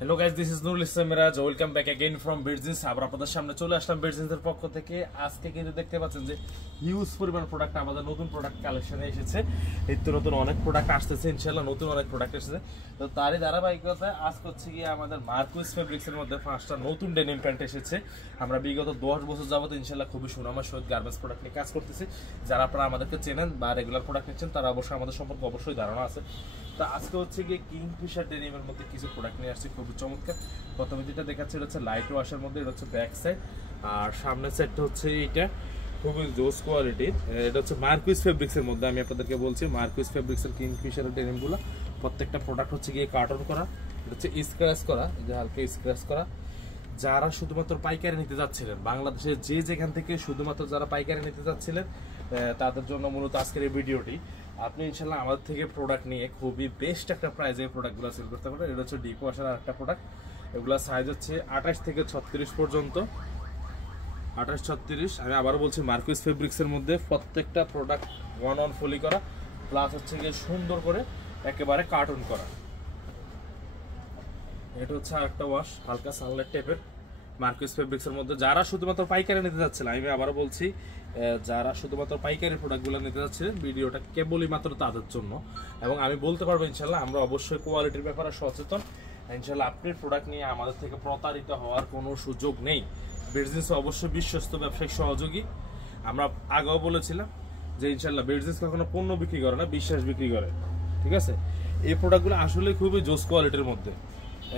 Hello guys, this is Nurul Islam Miraj. Welcome back again from বিটজিন্স। আবার আপনাদের সামনে চলে আসলাম বিটজিন্সের পক্ষ থেকে। আজকে কিন্তু দেখতে পাচ্ছেন যে হিউজ পরিমাণ প্রোডাক্ট, আমাদের নতুন প্রোডাক্ট কালেকশনে এসেছে। নিত্য নতুন অনেক প্রোডাক্ট আসতেছে, ইনশাআল্লাহ নতুন অনেক প্রোডাক্ট এসেছে। তো তারই ধারাবাহিকতায় আজ হচ্ছে গিয়ে আমাদের মার্কুইস ফেব্রিক্সের মধ্যে 5টা নতুন ডেনিম প্যান্ট এসেছে। আমরা বিগত 10 বছর যাবত ইনশাআল্লাহ খুবই সুনামের সহিত গার্মেন্টস প্রোডাক্ট নিয়ে কাজ করতেছি। যারা আপনারা আমাদেরকে চেনেন বা রেগুলার প্রোডাক্ট নিচ্ছেন তারা অবশ্যই আমাদের সম্পর্কে অবশ্যই ধারণা আছে। তো আজকে হচ্ছে গিয়ে কিংফিশার ডেনিমের মধ্যে কিছু প্রোডাক্ট নিয়ে আসছি, খুবই চমৎকার। প্রথমে যেটা দেখাচ্ছে এটা হচ্ছে লাইট ওয়াশের মধ্যে, এটা হচ্ছে ব্যাক সাইড, আর সামনের সাইডটা হচ্ছে এইটা খুবই জোস কোয়ালিটির। এটা হচ্ছে মার্কুইস ফেব্রিক্সের মধ্যে। আমি আপনাদেরকে বলছি মার্কুইস ফেব্রিক্সের কিংফিশারের ডেনিমগুলো প্রত্যেকটা প্রোডাক্ট হচ্ছে গিয়ে কার্টন করা, এটা হচ্ছে স্ক্র্যাচ করা, যে হালকা স্ক্র্যাচ করা। যারা শুধুমাত্র পাইকারি নিতে যাচ্ছিলেন, বাংলাদেশের যে যেখান থেকে শুধুমাত্র যারা পাইকারি নিতে যাচ্ছিলেন তাদের জন্য মূলত আজকের এই ভিডিওটি। আপনি ইনশাল্লাহ আমাদের থেকে প্রোডাক্ট নিয়ে খুবই বেস্ট একটা প্রাইজে প্রোডাক্টগুলো সেল করতে পারেন। এটা হচ্ছে ডিপ ওয়াশার একটা প্রোডাক্ট। এগুলো সাইজ হচ্ছে 28 থেকে 36 পর্যন্ত, 28-36। আমি আবারও বলছি মার্কুইস ফেব্রিক্সের মধ্যে প্রত্যেকটা প্রোডাক্ট ওয়ান অন ফলি করা, প্লাস হচ্ছে গিয়ে সুন্দর করে একেবারে কার্টুন করা। এটা হচ্ছে আরেকটা ওয়াশ, হালকা সানলাইট টাইপের মার্কুইস ফেব্রিক্সের মধ্যে। যারা শুধুমাত্র পাইকারি নিতে যাচ্ছিলেন, আমি আবারও বলছি যারা শুধুমাত্র পাইকারি প্রোডাক্টগুলো নিতে যাচ্ছিলেন, ভিডিওটা কেবলই মাত্র তাদের জন্য। এবং আমি বলতে পারবো ইনশাল্লাহ আমরা অবশ্যই কোয়ালিটির ব্যাপারে সচেতন। ইনশাল্লাহ আপনি প্রোডাক্ট নিয়ে আমাদের থেকে প্রতারিত হওয়ার কোনো সুযোগ নেই। বিটজিন্স অবশ্যই বিশ্বস্ত ব্যবসায়িক সহযোগী। আমরা আগেও বলেছিলাম যে ইনশাল্লাহ বিটজিন্স কখনো পণ্য বিক্রি করে না, বিশ্বাস বিক্রি করে। ঠিক আছে, এই প্রোডাক্টগুলো আসলে খুবই জোস কোয়ালিটির মধ্যে,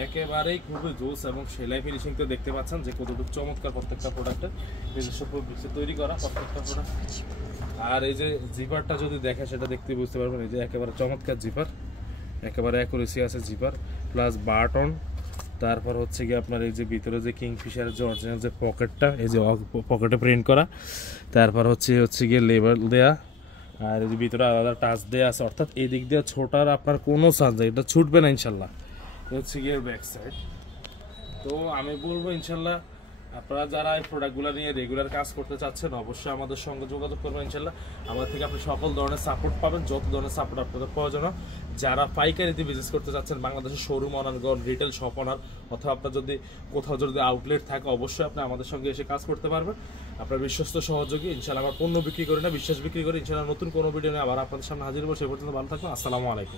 একেবারেই খুবই জোস। এবং সেলাই ফিনিশিং তো দেখতে পাচ্ছেন যে কতটুকু চমৎকার প্রত্যেকটা প্রোডাক্টের, নিজস্ব ফেব্রিক্সে তৈরি করা প্রত্যেকটা প্রোডাক্ট। আর এই যে জিপারটা যদি দেখে সেটা দেখতে বুঝতে পারবেন, এই যে একেবারে চমৎকার জিপার, একেবারে অ্যাকুরেসি আছে জিপার, প্লাস বাটন। তারপর হচ্ছে গিয়ে আপনার এই যে ভিতরে যে কিংফিশারের যে অরিজিনাল যে পকেটটা, এই যে পকেটে প্রিন্ট করা। তারপর হচ্ছে গিয়ে লেবেল দেয়া, আর এই যে ভিতরে আলাদা টাচ দেওয়া আছে, অর্থাৎ এই দিক দিয়ে ছোটার আপনার কোনো চান্স নেই, এটা ছুটবে না ইনশাল্লাহ। হচ্ছে গিয়ে ব্যাক সাইড। তো আমি বলবো ইনশাল্লাহ আপনারা যারা এই প্রোডাক্টগুলো নিয়ে রেগুলার কাজ করতে চাচ্ছেন অবশ্যই আমাদের সঙ্গে যোগাযোগ করবেন। ইনশাল্লাহ আমাদের থেকে আপনি সকল ধরনের সাপোর্ট পাবেন, যত ধরনের সাপোর্ট আপনাদের প্রয়োজন। যারা পাইকারিতে বিজনেস করতে চাচ্ছেন, বাংলাদেশের showroom honour, retail shop honour, অথবা আপনার যদি কোথাও যদি আউটলেট থাকে, অবশ্যই আপনি আমাদের সঙ্গে এসে কাজ করতে পারবেন। আপনার বিশ্বস্ত সহযোগী। ইনশাল্লাহ আমার পণ্য বিক্রি করি না, বিশ্বাস বিক্রি করি। ইনশাল্লাহ নতুন কোনো ভিডিও নিয়ে আবার আপনাদের সামনে হাজির হবো। সে পর্যন্ত ভালো থাকবেন। আসসালামু আলাইকুম।